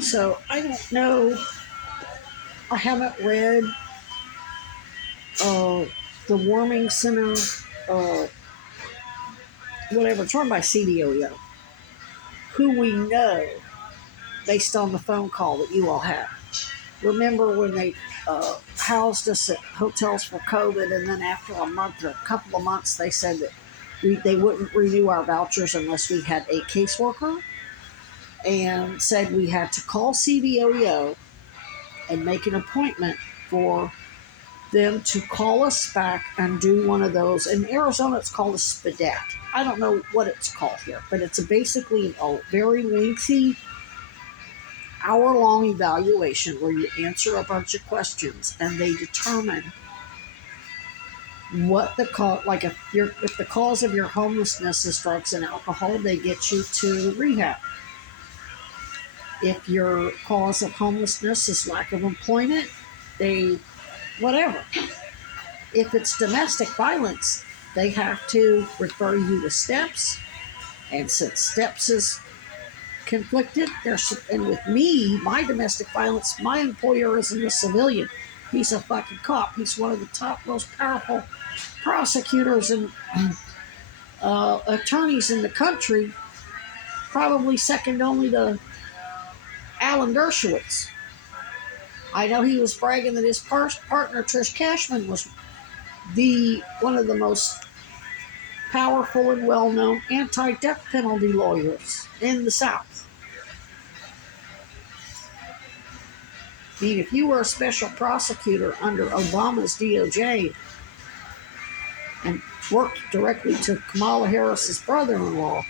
So I don't know. I haven't read uh, the Warming Center, uh, whatever. It's run by CVOEO, who we know based on the phone call that you all had. Remember when they housed us at hotels for COVID, and then after a month or a couple of months, they said that they wouldn't renew our vouchers unless we had a caseworker, and said we had to call CVOEO and make an appointment for them to call us back and do one of those. In Arizona, it's called a SPDAT. I don't know what it's called here, but it's basically a very lengthy hour-long evaluation where you answer a bunch of questions and they determine what the cause, like if the cause of your homelessness is drugs and alcohol, they get you to rehab. If your cause of homelessness is lack of employment, they whatever. If it's domestic violence, they have to refer you to STEPS, and since STEPS is conflicted, and with me, my domestic violence, my employer isn't a civilian. He's a fucking cop. He's one of the top, most powerful prosecutors and attorneys in the country, probably second only to Alan Dershowitz. I know he was bragging that his partner, Trish Cashman, was one of the most powerful and well-known anti-death penalty lawyers in the South. I mean, if you were a special prosecutor under Obama's DOJ and worked directly to Kamala Harris's brother-in-law.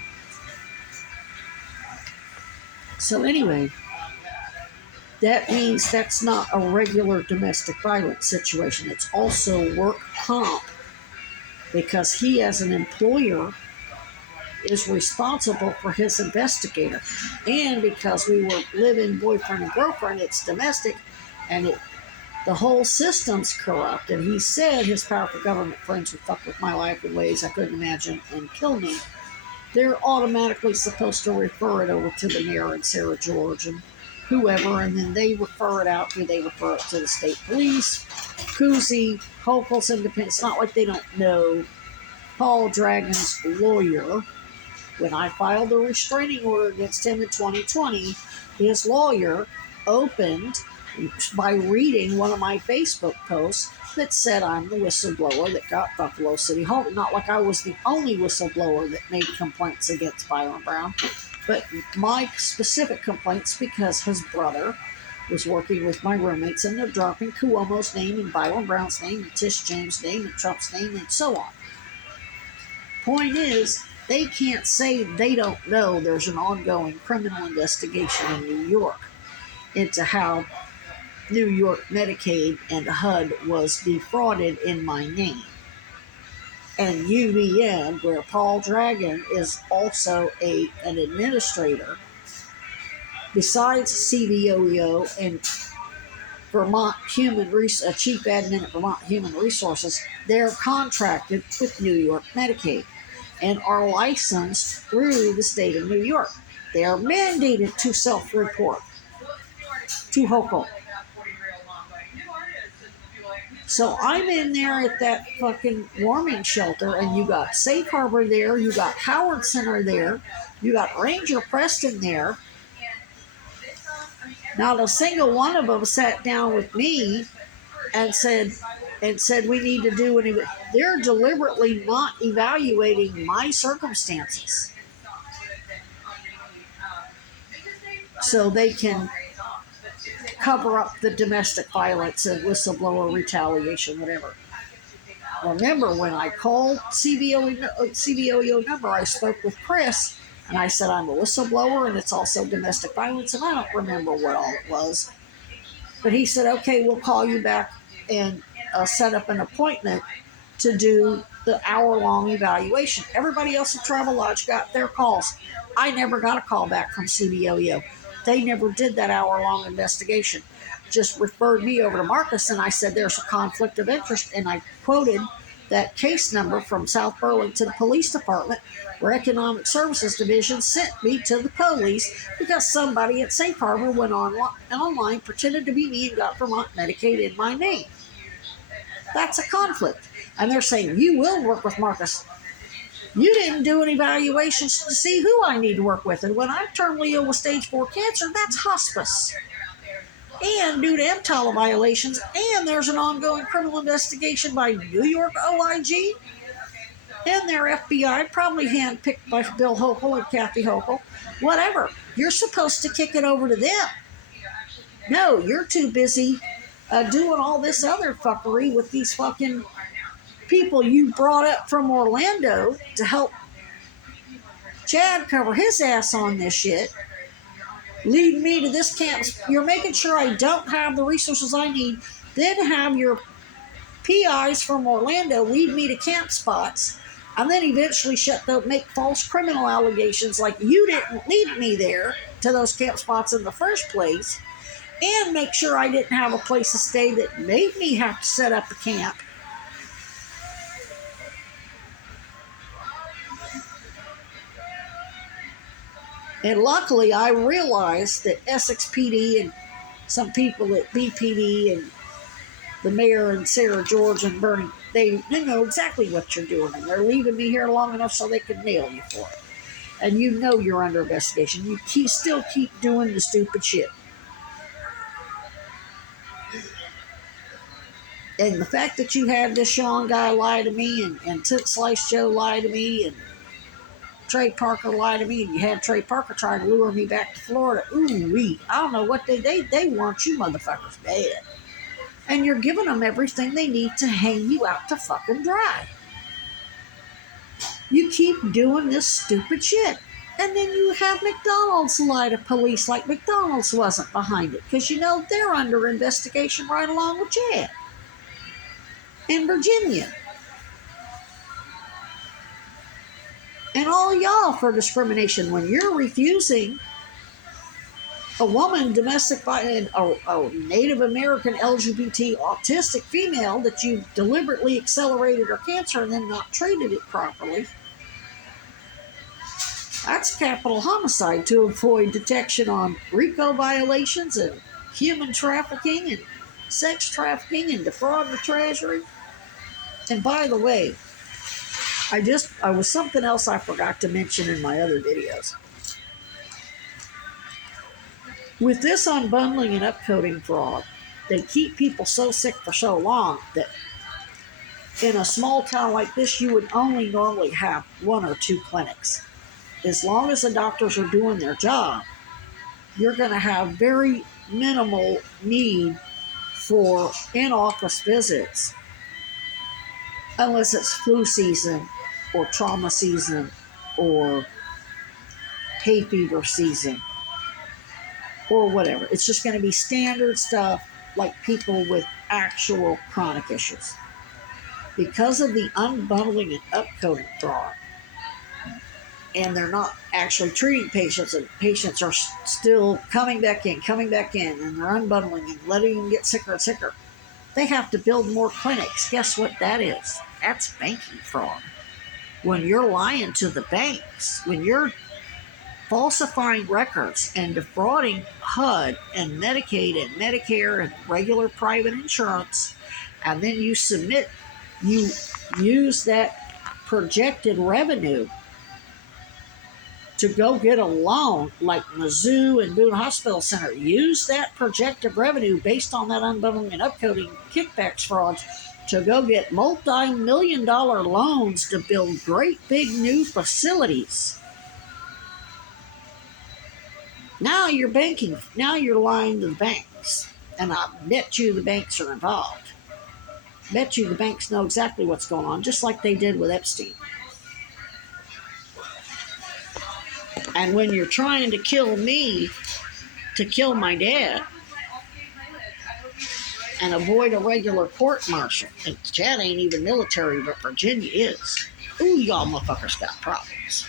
So anyway, that means that's not a regular domestic violence situation. It's also work comp, because he, as an employer, is responsible for his investigator. And because we were living boyfriend and girlfriend, it's domestic, and the whole system's corrupt. And he said his powerful government friends would fuck with my life in ways I couldn't imagine and kill me. They're automatically supposed to refer it over to the mayor in Sarah George and whoever, and then they refer it out. They refer it to the state police, Cousy, Hochul's independent. It's not like they don't know Paul Dragon's lawyer. When I filed a restraining order against him in 2020, his lawyer opened by reading one of my Facebook posts that said I'm the whistleblower that got Buffalo City Hall. Not like I was the only whistleblower that made complaints against Byron Brown, but my specific complaints because his brother was working with my roommates and they're dropping Cuomo's name and Byron Brown's name and Tish James' name and Trump's name and so on. Point is, they can't say they don't know there's an ongoing criminal investigation in New York into how New York Medicaid and HUD was defrauded in my name. And UVM, where Paul Dragon is also an administrator, besides CVOEO and Vermont a chief admin at Vermont Human Resources, they're contracted with New York Medicaid and are licensed through the state of New York. They are mandated to self-report to Hochul. So I'm in there at that fucking warming shelter, and you got Safe Harbor there, you got Howard Center there, you got Ranger Preston there. Not a single one of them sat down with me and said we need to do anything. They're deliberately not evaluating my circumstances so they can cover up the domestic violence and whistleblower retaliation, whatever. Remember, when I called CVOEO number, I spoke with Chris, and I said I'm a whistleblower, and it's also domestic violence, and I don't remember what all it was. But he said, okay, we'll call you back and set up an appointment to do the hour-long evaluation. Everybody else at Travelodge got their calls. I never got a call back from CVOEO. They never did that hour-long investigation. Just referred me over to Marcus, and I said there's a conflict of interest, and I quoted that case number from South Burlington Police Department where Economic Services Division sent me to the police because somebody at Safe Harbor went online, pretended to be me, and got Vermont Medicaid in my name. That's a conflict. And they're saying, you will work with Marcus. You didn't do any evaluations to see who I need to work with. And when I'm terminally ill with stage 4 cancer, that's hospice. And due to EMTALA violations, and there's an ongoing criminal investigation by New York OIG and their FBI, probably handpicked by Bill Hochul and Kathy Hochul, whatever. You're supposed to kick it over to them. No, you're too busy doing all this other fuckery with these fucking people you brought up from Orlando to help Chad cover his ass on this shit. Lead me to this camp. You're making sure I don't have the resources I need. Then have your PIs from Orlando lead me to camp spots, and then eventually make false criminal allegations like you didn't lead me there to those camp spots in the first place, and make sure I didn't have a place to stay that made me have to set up a camp. And luckily, I realized that Essex PD and some people at BPD and the mayor and Sarah George and Bernie, they know exactly what you're doing, and they're leaving me here long enough so they can nail you for it. And you know you're under investigation. You still keep doing the stupid shit. And the fact that you had this Sean guy lie to me, and Toot Slice Joe lie to me, and Trey Parker lied to me, and you had Trey Parker trying to lure me back to Florida. Ooh-wee. I don't know what they want you motherfuckers bad. And you're giving them everything they need to hang you out to fucking dry. You keep doing this stupid shit. And then you have McDonald's lie to police like McDonald's wasn't behind it. Because you know they're under investigation right along with Chad. In Virginia. And all y'all for discrimination when you're refusing a woman, domestic violence, a Native American LGBT autistic female that you deliberately accelerated her cancer and then not treated it properly. That's capital homicide to avoid detection on RICO violations and human trafficking and sex trafficking and defraud the treasury. And by the way, I was something else I forgot to mention in my other videos. With this unbundling and upcoding fraud, they keep people so sick for so long that in a small town like this, you would only normally have 1 or 2 clinics. As long as the doctors are doing their job, you're going to have very minimal need for in-office visits unless it's flu season or trauma season or hay fever season or whatever. It's just going to be standard stuff like people with actual chronic issues. Because of the unbundling and upcoding fraud, and they're not actually treating patients, and patients are still coming back in, and they're unbundling and letting them get sicker and sicker. They have to build more clinics. Guess what that is? That's banking fraud. When you're lying to the banks, when you're falsifying records and defrauding HUD and Medicaid and Medicare and regular private insurance, and then you use that projected revenue to go get a loan like Mizzou and Boone Hospital Center. Use that projected revenue based on that unbundling and upcoding kickbacks frauds to go get multi-million-dollar loans to build great big new facilities. Now you're banking. Now you're lying to the banks. And I bet you the banks are involved. Bet you the banks know exactly what's going on, just like they did with Epstein. And when you're trying to kill me to kill my dad and avoid a regular court-martial, and Chad ain't even military, but Virginia is. Ooh, y'all motherfuckers got problems.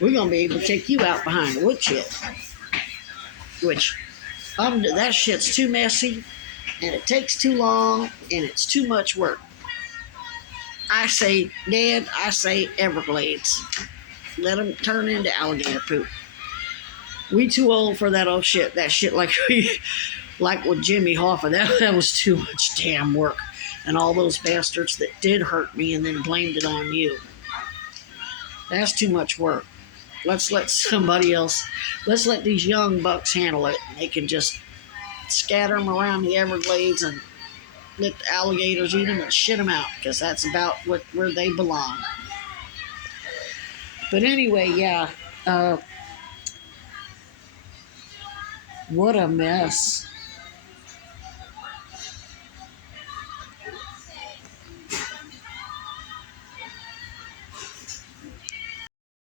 We're going to be able to take you out behind the woodshed. Which, that shit's too messy, and it takes too long, and it's too much work. I say, Dad, I say Everglades. Let them turn into alligator poop. We too old for that old shit. That shit like with Jimmy Hoffa. That was too much damn work. And all those bastards that did hurt me and then blamed it on you. That's too much work. Let's let somebody else, let's let these young bucks handle it. They can just scatter them around the Everglades and let the alligators eat them and shit them out, because that's about where they belong. But anyway, yeah, what a mess.